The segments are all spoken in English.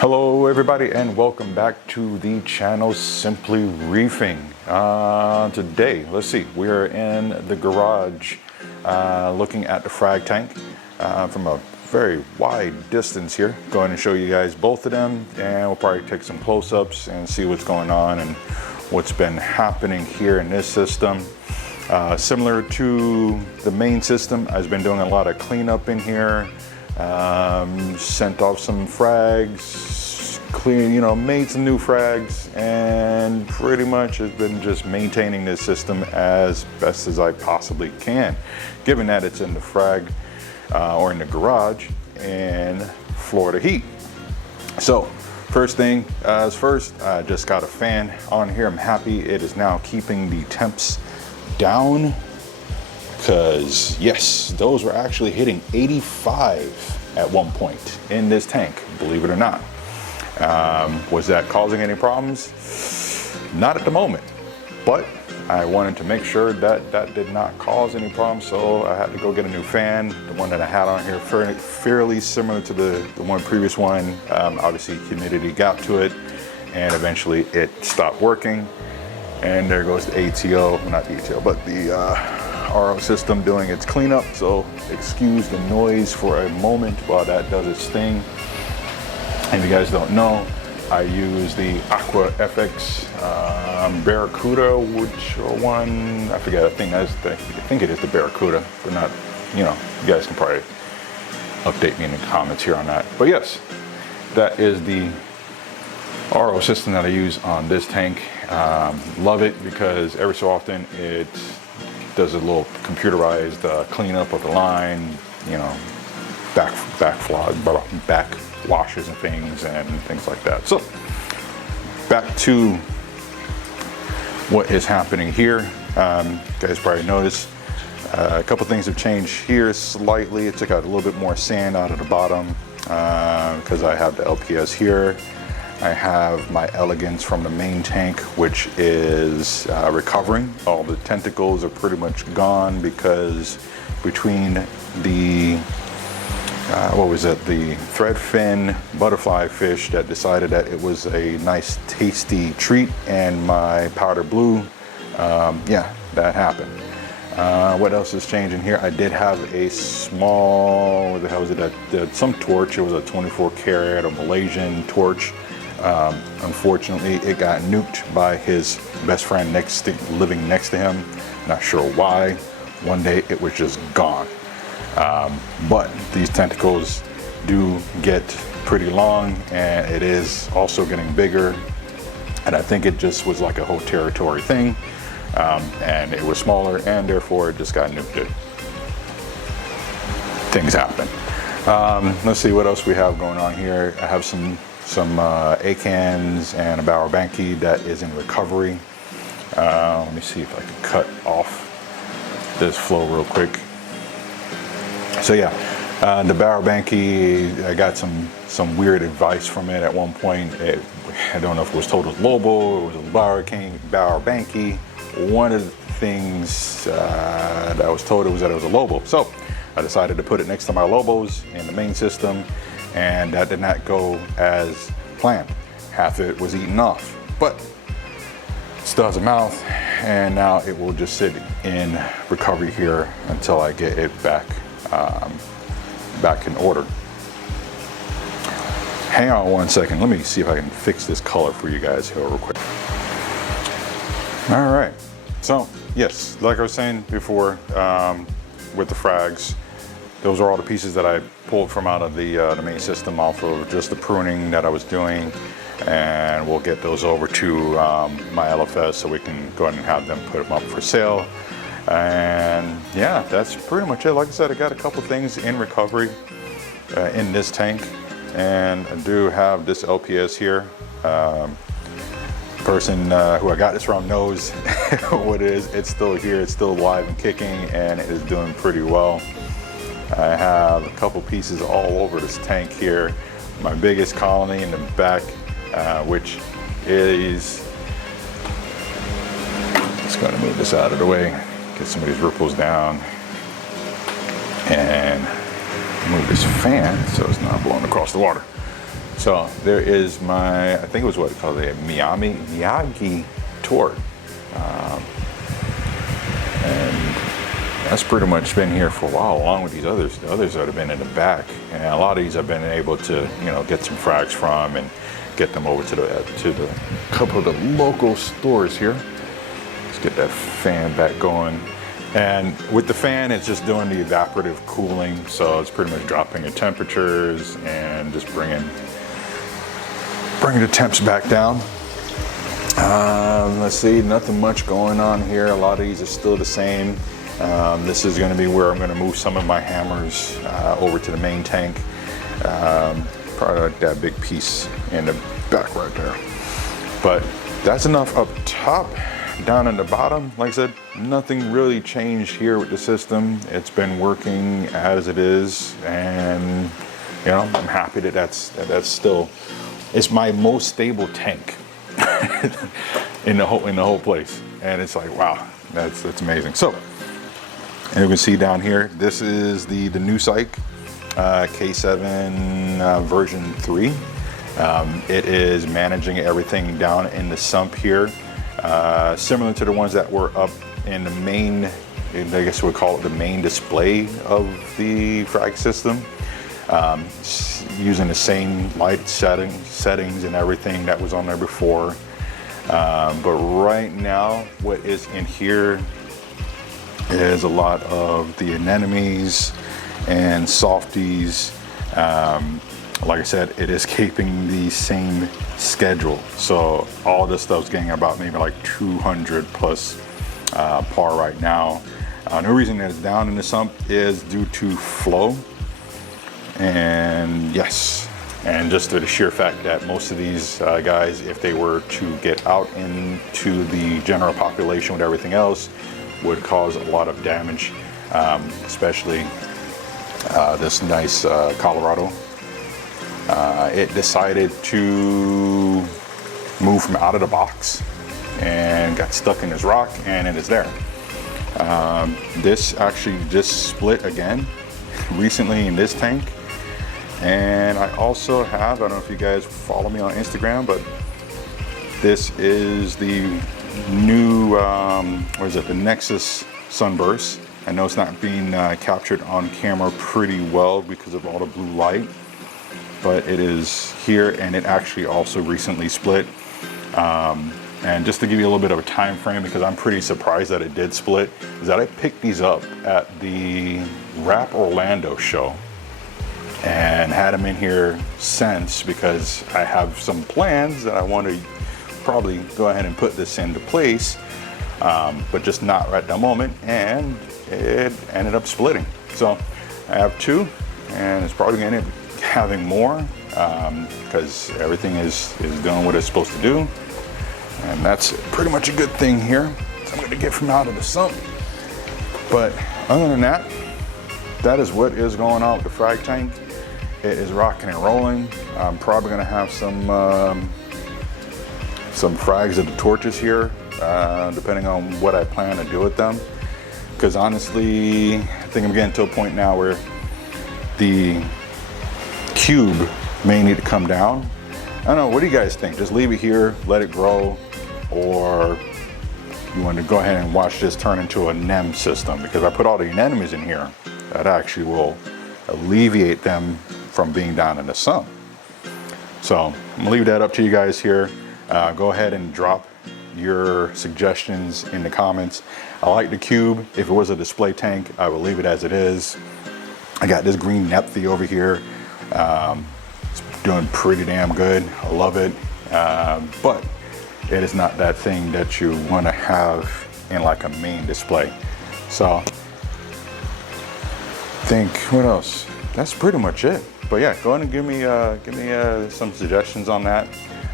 Hello everybody and welcome back to the channel Simply Reefing. Today, let's see, we're in the garage looking at the Frag tank from a very wide distance here. Going to show you guys both of them, and we'll probably take some close-ups and see what's going on and what's been happening here in this system. Similar to the main system, I've been doing a lot of cleanup in here. Sent off some frags, made some new frags, and pretty much has been just maintaining this system as best as I possibly can, given that it's in the frag or in the garage in Florida heat. So first thing as first, I just got a fan on here. I'm happy it is now keeping the temps down, because yes, those were actually hitting 85 at one point in this tank, believe it or not. Was that causing any problems? Not at the moment, but I wanted to make sure that that did not cause any problems, so I had to go get a new fan. The one that I had on here, fairly similar to the one previous one. Obviously humidity got to it, and eventually it stopped working. And there goes the ATO, well, not the ATO, but the RO system doing its cleanup. So excuse the noise for a moment while that does its thing. And if you guys don't know, I use the Aqua FX Barracuda, which one, I forget, I think it is the Barracuda, but not, you guys can probably update me in the comments here on that. But yes, that is the RO system that I use on this tank. Love it because every so often it does a little computerized cleanup of the line, back washes and things like that. So back to what is happening here. You guys probably noticed a couple things have changed here slightly. It took out a little bit more sand out of the bottom because I have the LPS here. I have my Elegance from the main tank, which is recovering. All the tentacles are pretty much gone because between the the thread fin butterfly fish that decided that it was a nice tasty treat, and my powder blue, yeah, that happened. What else is changing here? I did have a small, what the hell was it? Some torch. It was a 24 karat, a Malaysian torch. Unfortunately, it got nuked by his best friend living next to him. Not sure why. One day it was just gone. But these tentacles do get pretty long, and it is also getting bigger. And I think it just was like a whole territory thing. And it was smaller, and therefore it just got nuked. Things happen. Let's see what else we have going on here. I have some acans and a Bower Banky that is in recovery. Let me see if I can cut off this flow real quick. So yeah, the Bower Banky, I got some weird advice from it at one point. I don't know if it was told it was Lobo, it was a Bower Banky. One of the things that I was told it was that it was a Lobo. So I decided to put it next to my Lobos in the main system, and that did not go as planned. Half of it was eaten off, but it still has a mouth, and now it will just sit in recovery here until I get it back in order. Hang on one second. Let me see if I can fix this color for you guys here real quick. All right. So yes, like I was saying before, with the frags, those are all the pieces that I pulled from out of the main system off of just the pruning that I was doing, and we'll get those over to my LFS so we can go ahead and have them put them up for sale. And yeah, that's pretty much it. Like I said, I got a couple things in recovery in this tank, and I do have this LPS here. Person who I got this from knows what it is. It's still here, it's still alive and kicking, and it is doing pretty well. I have a couple pieces all over this tank here. My biggest colony in the back, which is, just gonna move this out of the way, get some of these ripples down, and move this fan so it's not blowing across the water. So there is my, I think it was what it called a Miyagi tour. And that's pretty much been here for a while, along with these others. The others that have been in the back. And a lot of these I've been able to, get some frags from and get them over to the couple of the local stores here. Let's get that fan back going. And with the fan, it's just doing the evaporative cooling. So it's pretty much dropping the temperatures and just bringing the temps back down. Let's see, nothing much going on here. A lot of these are still the same. This is going to be where I'm going to move some of my hammers over to the main tank. Probably like that big piece in the back right there. But that's enough up top. Down in the bottom, like I said, nothing really changed here with the system. It's been working as it is, and I'm happy that that's still, it's my most stable tank in the whole place. And it's like, wow, that's amazing. So, and you can see down here, this is the new Psych K7 version 3. It is managing everything down in the sump here. Similar to the ones that were up in the main, I guess we'll call it the main display of the Frag system. Using the same light settings and everything that was on there before. But right now, what is in here is a lot of the anemones and softies. Like I said, it is keeping the same schedule. So all this stuff's getting about maybe like 200 plus par right now. The reason that it's down in the sump is due to flow. And yes, and just to the sheer fact that most of these guys, if they were to get out into the general population with everything else, would cause a lot of damage, especially this nice Colorado. It decided to move from out of the box and got stuck in this rock, and it is there. This actually just split again recently in this tank. And I also have, I don't know if you guys follow me on Instagram, but this is the new, what is it, the Nexus Sunburst. I know it's not being captured on camera pretty well because of all the blue light, but it is here, and it actually also recently split. And just to give you a little bit of a time frame, because I'm pretty surprised that it did split, is that I picked these up at the Rap Orlando show and had them in here since, because I have some plans that I want to probably go ahead and put this into place, but just not right at the moment, and it ended up splitting. So I have two, and it's probably going to end up having more, because everything is doing what it's supposed to do, and that's pretty much a good thing here. So I'm going to get from out of the sump. But other than that, that is what is going on with the Frag tank. It is rocking and rolling. I'm probably going to have some frags of the torches here, depending on what I plan to do with them. Because honestly, I think I'm getting to a point now where the cube may need to come down. I don't know, what do you guys think? Just leave it here, let it grow, or you want to go ahead and watch this turn into a NEM system? Because I put all the anemones in here, that actually will alleviate them from being down in the sump. So I'm gonna leave that up to you guys here. Go ahead and drop your suggestions in the comments. I like the cube. If it was a display tank, I will leave it as it is. I got this green Nephi over here. It's doing pretty damn good. I love it. But it is not that thing that you want to have in like a main display. So I think, what else? That's pretty much it. But yeah, go ahead and give me some suggestions on that.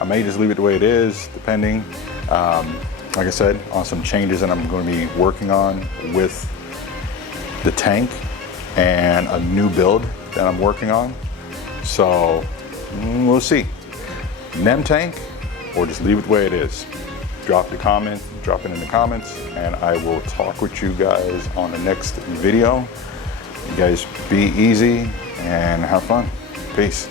I may just leave it the way it is, depending, like I said, on some changes that I'm going to be working on with the tank and a new build that I'm working on. So we'll see. NEM tank, or just leave it the way it is. Drop it in the comments, and I will talk with you guys on the next video. You guys be easy and have fun. Peace.